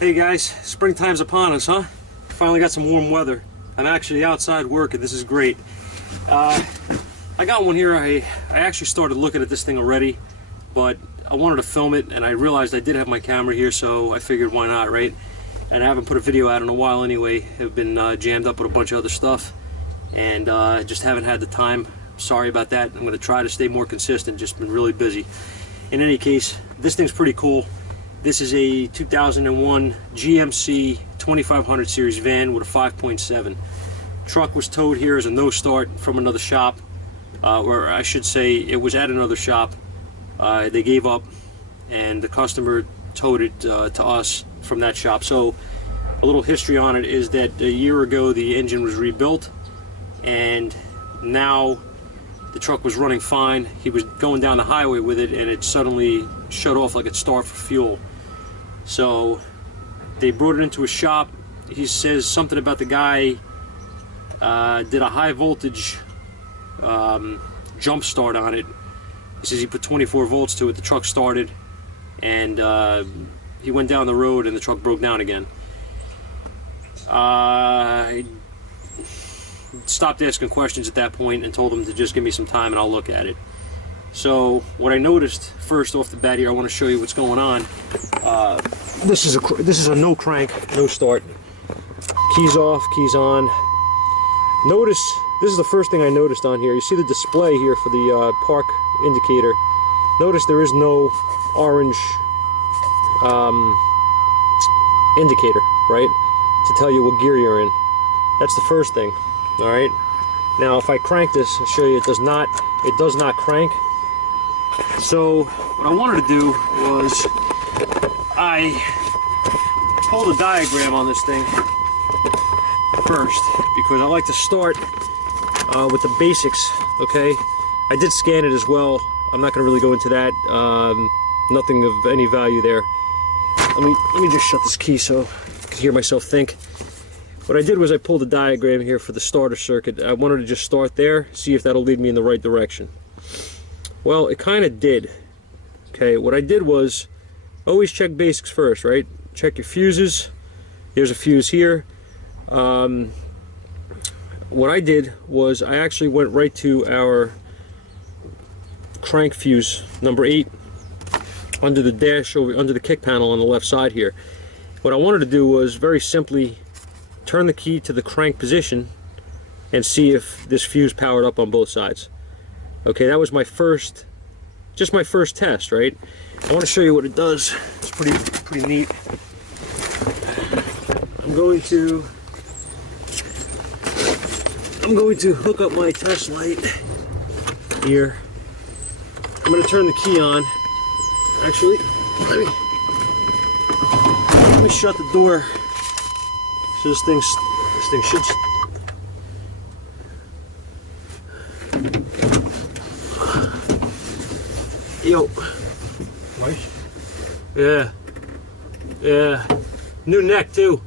Hey guys, springtime's upon us, huh? Finally got some warm weather. I'm actually outside working. This is great. I got one here. I actually started looking at this thing already, but I wanted to film it, and I realized I did have my camera here, so I figured why not, right? And I haven't put a video out in a while anyway. I've been jammed up with a bunch of other stuff, and just haven't had the time. Sorry about that. I'm going to try to stay more consistent. Just been really busy. In any case, this thing's pretty cool. This is a 2001 GMC 2500 series van with a 5.7. Truck was towed here as a no start from another shop, or I should say it was at another shop. They gave up and the customer towed it to us from that shop. So a little history on it is that a year ago the engine was rebuilt, and now the truck was running fine. He was going down the highway with it, and it suddenly shut off like it starved for fuel. So they brought it into a shop. He says something about the guy did a high voltage jump start on it. He says he put 24 volts to it, the truck started, and he went down the road and the truck broke down again. I stopped asking questions at that point and told him to just give me some time and I'll look at it. So what I noticed first off the bat here, I want to show you what's going on. This is a no crank, no start. Keys off, keys on. Notice, this is the first thing I noticed on here. You see the display here for the park indicator. Notice there is no orange indicator, right, to tell you what gear you're in. That's the first thing. All right. Now, if I crank this, I'll show you. It does not crank. So what I wanted to do was I pulled a diagram on this thing first because I like to start with the basics. Okay, I did scan it as well. I'm not going to really go into that. Nothing of any value there. Let me just shut this key so I can hear myself think. What I did was I pulled a diagram here for the starter circuit. I wanted to just start there, see if that'll lead me in the right direction. Well, it kind of did. Okay, what I did was always check basics first, right? Check your fuses. There's a fuse here. What I did was I actually went right to our crank fuse number 8 under the dash, under the kick panel on the left side here. What I wanted to do was very simply turn the key to the crank position and see if this fuse powered up on both sides. Okay, that was my first, just my first test, right? I want to show you what it does. It's pretty neat. I'm going to hook up my test light here. I'm going to turn the key on. Actually, let me shut the door. So this thing should. Yo. Right? Yeah. Yeah. New neck too.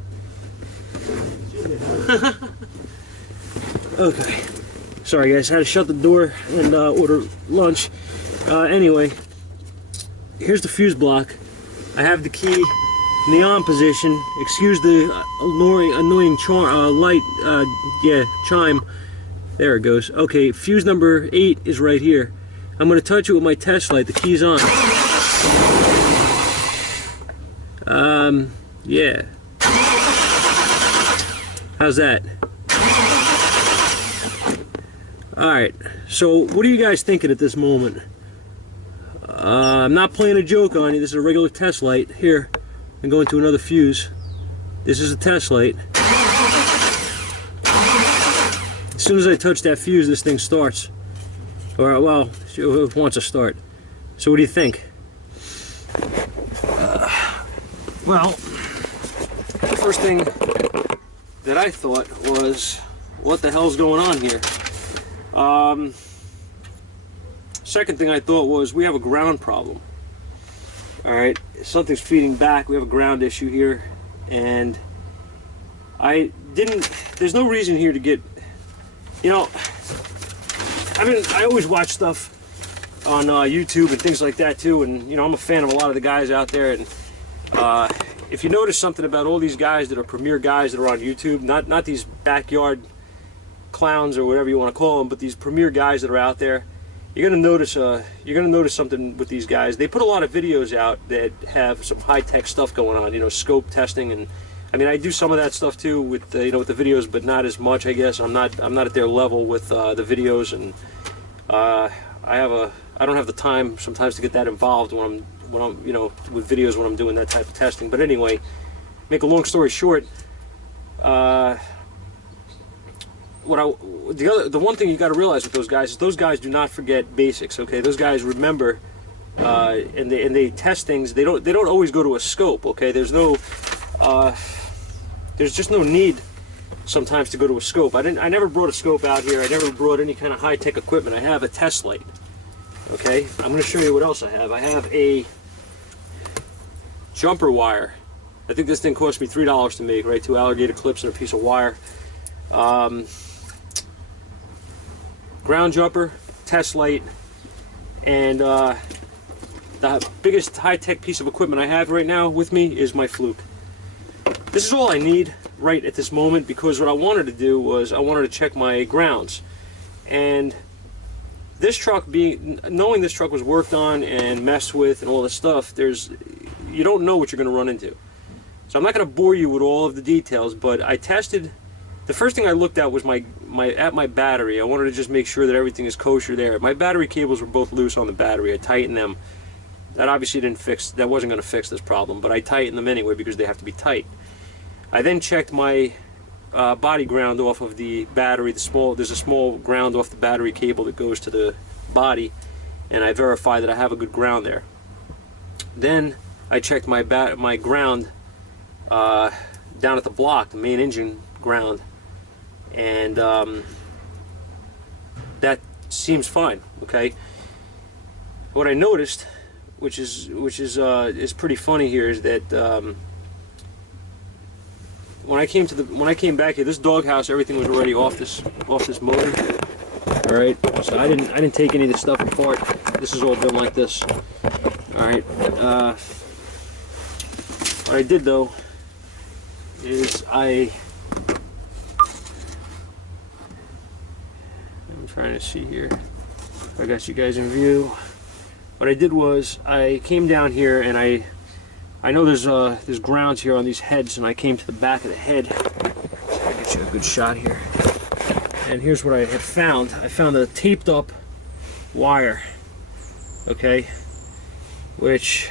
Okay. Sorry guys, I had to shut the door and order lunch. Anyway, here's the fuse block. I have the key in the on position. Excuse the annoying chime. There it goes. Okay, fuse number 8 is right here. I'm going to touch it with my test light. The key's on. Yeah. How's that? Alright, so what are you guys thinking at this moment? I'm not playing a joke on you. This is a regular test light. Here, I'm going to another fuse. This is a test light. As soon as I touch that fuse, this thing starts. Or, well, it wants to start. So what do you think? Well, the first thing that I thought was, what the hell's going on here? Second thing I thought was, we have a ground problem. Alright, something's feeding back. We have a ground issue here. And there's no reason here to get, you know, I always watch stuff on YouTube and things like that too, and you know, I'm a fan of a lot of the guys out there, and if you notice something about all these guys that are premier guys that are on YouTube, not these backyard clowns or whatever you want to call them, but these premier guys that are out there, you're gonna notice something with these guys. They put a lot of videos out that have some high-tech stuff going on, you know, scope testing, and I mean, I do some of that stuff too with you know, with the videos, but not as much, I guess. I'm not at their level with the videos, and I don't have the time sometimes to get that involved when I'm you know, with videos when I'm doing that type of testing. But anyway, make a long story short, the one thing you got to realize with those guys is those guys do not forget basics. Okay, those guys remember, and they test things. They don't always go to a scope. Okay, there's just no need sometimes to go to a scope. I never brought a scope out here. I never brought any kind of high-tech equipment. I have a test light. Okay, I'm going to show you what else I have. I have a jumper wire. I think this thing cost me $3 to make, right? 2 alligator clips and a piece of wire. Ground jumper, test light, and the biggest high-tech piece of equipment I have right now with me is my fluke. This is all I need right at this moment, because what I wanted to do was I wanted to check my grounds. And this truck, knowing this truck was worked on and messed with and all this stuff, you don't know what you're going to run into. So I'm not going to bore you with all of the details, but I tested. The first thing I looked at was my battery. I wanted to just make sure that everything is kosher there. My battery cables were both loose on the battery. I tightened them. That obviously that wasn't going to fix this problem, but I tightened them anyway because they have to be tight. I then checked my body ground off of the battery. There's a small ground off the battery cable that goes to the body, and I verified that I have a good ground there. Then I checked my ground down at the block, the main engine ground, and that seems fine. Okay. What I noticed, which is pretty funny here, is that when I came back here, this doghouse, everything was already off this motor. All right, so I didn't take any of this stuff apart. This is all done like this. All right. What I did though is I'm trying to see here if I got you guys in view. What I did was I came down here, and I know there's grounds here on these heads, and I came to the back of the head. I'll get you a good shot here. And here's what I had found. I found a taped up wire, okay, which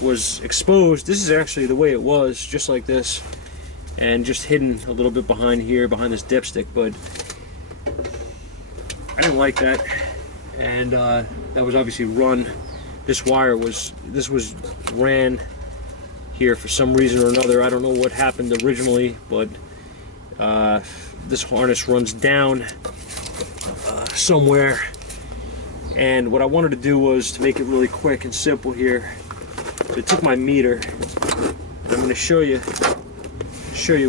was exposed. This is actually the way it was, just like this, and just hidden a little bit behind here, behind this dipstick, but I didn't like that. And that was obviously run. This was ran here for some reason or another. I don't know what happened originally, but this harness runs down somewhere. And what I wanted to do was to make it really quick and simple here. So I took my meter. I'm going to show you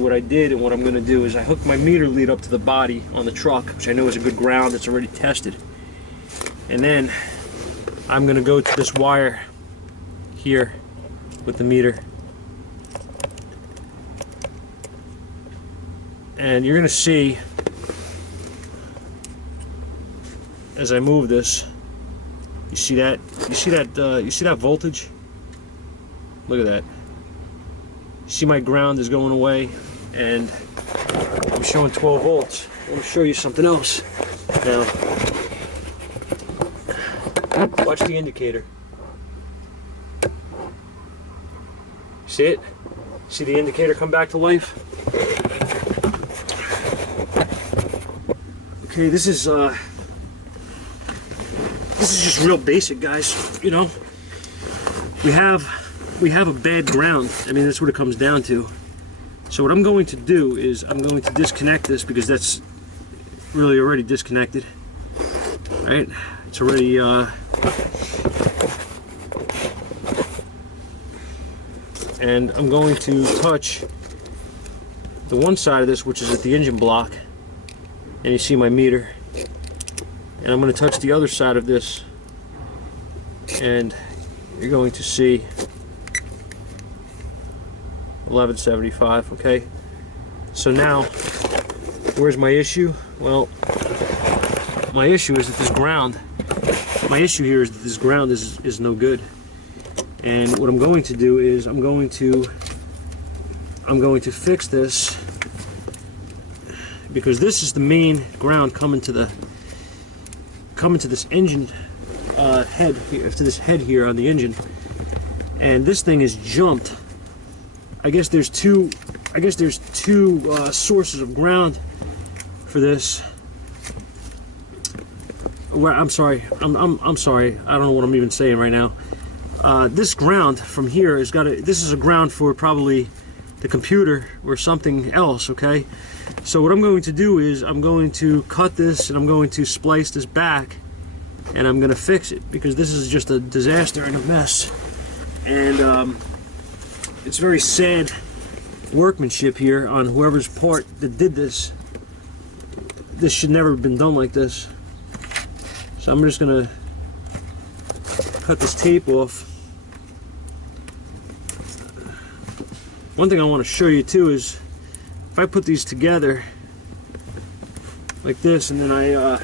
what I did, and what I'm going to do is I hooked my meter lead up to the body on the truck, which I know is a good ground that's already tested. And then I'm going to go to this wire here with the meter. And you're going to see, as I move this, you see that voltage? Look at that. You see my ground is going away, and I'm showing 12 volts. I want to show you something else now. Watch the indicator. See it? See the indicator come back to life? Okay, this is just real basic, guys. You know, we have a bad ground. I mean, that's what it comes down to. So what I'm going to do is I'm going to disconnect this, because that's really already disconnected. Right? It's already and I'm going to touch the one side of this, which is at the engine block, and you see my meter, and I'm going to touch the other side of this, and you're going to see 1175. Okay, so now where's my issue? Well, my issue is that this ground, my issue here is that this ground is no good. And what I'm going to do is I'm going to fix this, because this is the main ground coming to this engine head here, to this head here on the engine, and this thing is jumped. I guess there's two sources of ground for this. Well, I'm sorry. I'm sorry. I don't know what I'm even saying right now. This ground from here has got to. This is a ground for probably the computer or something else. Okay. So what I'm going to do is I'm going to cut this and I'm going to splice this back, and I'm going to fix it, because this is just a disaster and a mess. And it's very sad workmanship here on whoever's part that did this. This should never have been done like this. So I'm just gonna cut this tape off. One thing I want to show you too is if I put these together like this, and then I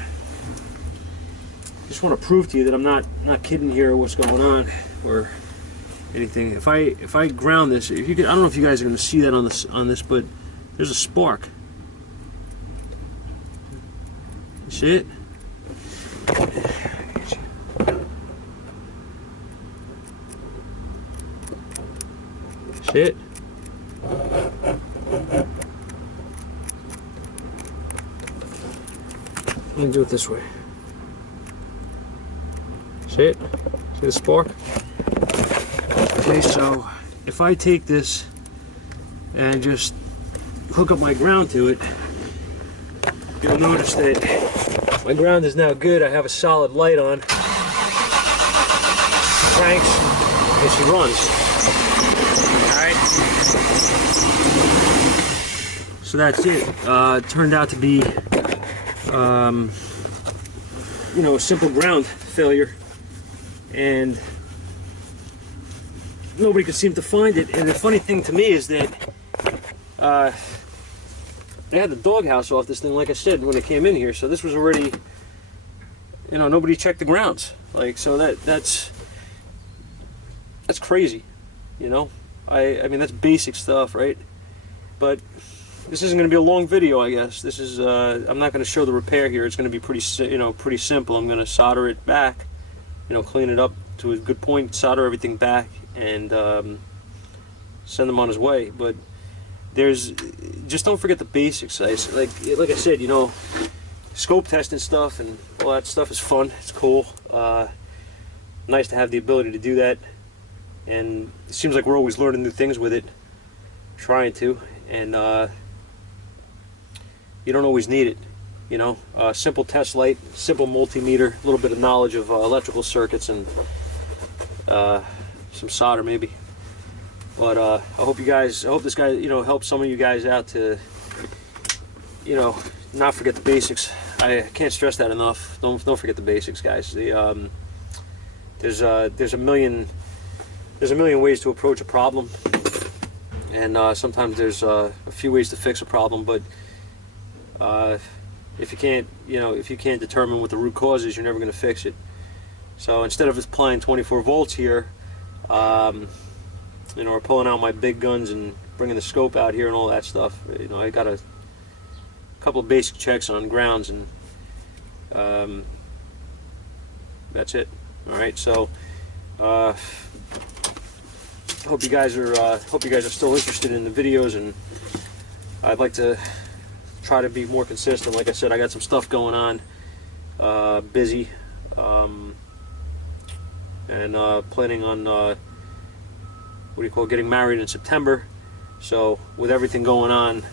just want to prove to you that I'm not kidding here what's going on or anything. If I ground this, if you could, I don't know if you guys are going to see that on this, but there's a spark. You see it? See it? Let me do it this way. See it? See the spark? Okay, so if I take this and just hook up my ground to it, you'll notice that my ground is now good. I have a solid light on. Cranks and she runs. Alright. So that's it. It turned out to be you know, a simple ground failure, and nobody could seem to find it. And the funny thing to me is that they had the doghouse off this thing, like I said, when they came in here. So this was already, you know, nobody checked the grounds. Like, so that's crazy, you know. I mean, that's basic stuff, right? But this isn't going to be a long video, I guess. This is I'm not going to show the repair here. It's going to be pretty simple. I'm going to solder it back, you know, clean it up to a good point, solder everything back, and send them on his way. But just don't forget the basics. Like I said, you know, scope testing stuff and all that stuff is fun. It's cool. Nice to have the ability to do that, and it seems like we're always learning new things with it, trying to, and you don't always need it, you know. Simple test light, simple multimeter, a little bit of knowledge of electrical circuits, and some solder maybe. But I hope this guy, you know, helps some of you guys out to, you know, not forget the basics. I can't stress that enough. Don't forget the basics, guys. There's a million ways to approach a problem, and sometimes there's a few ways to fix a problem. But if you can't determine what the root cause is, you're never going to fix it. So instead of applying 24 volts here, you know, or pulling out my big guns and bringing the scope out here and all that stuff, you know, I got a couple of basic checks on grounds, and that's it. All right, so hope you guys are still interested in the videos, and I'd like to try to be more consistent. Like I said, I got some stuff going on, busy, and planning on getting married in September. So with everything going on,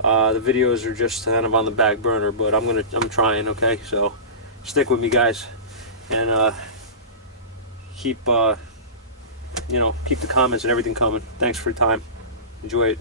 the videos are just kind of on the back burner, but I'm trying. Okay, so stick with me, guys, and keep the comments and everything coming. Thanks for your time. Enjoy it.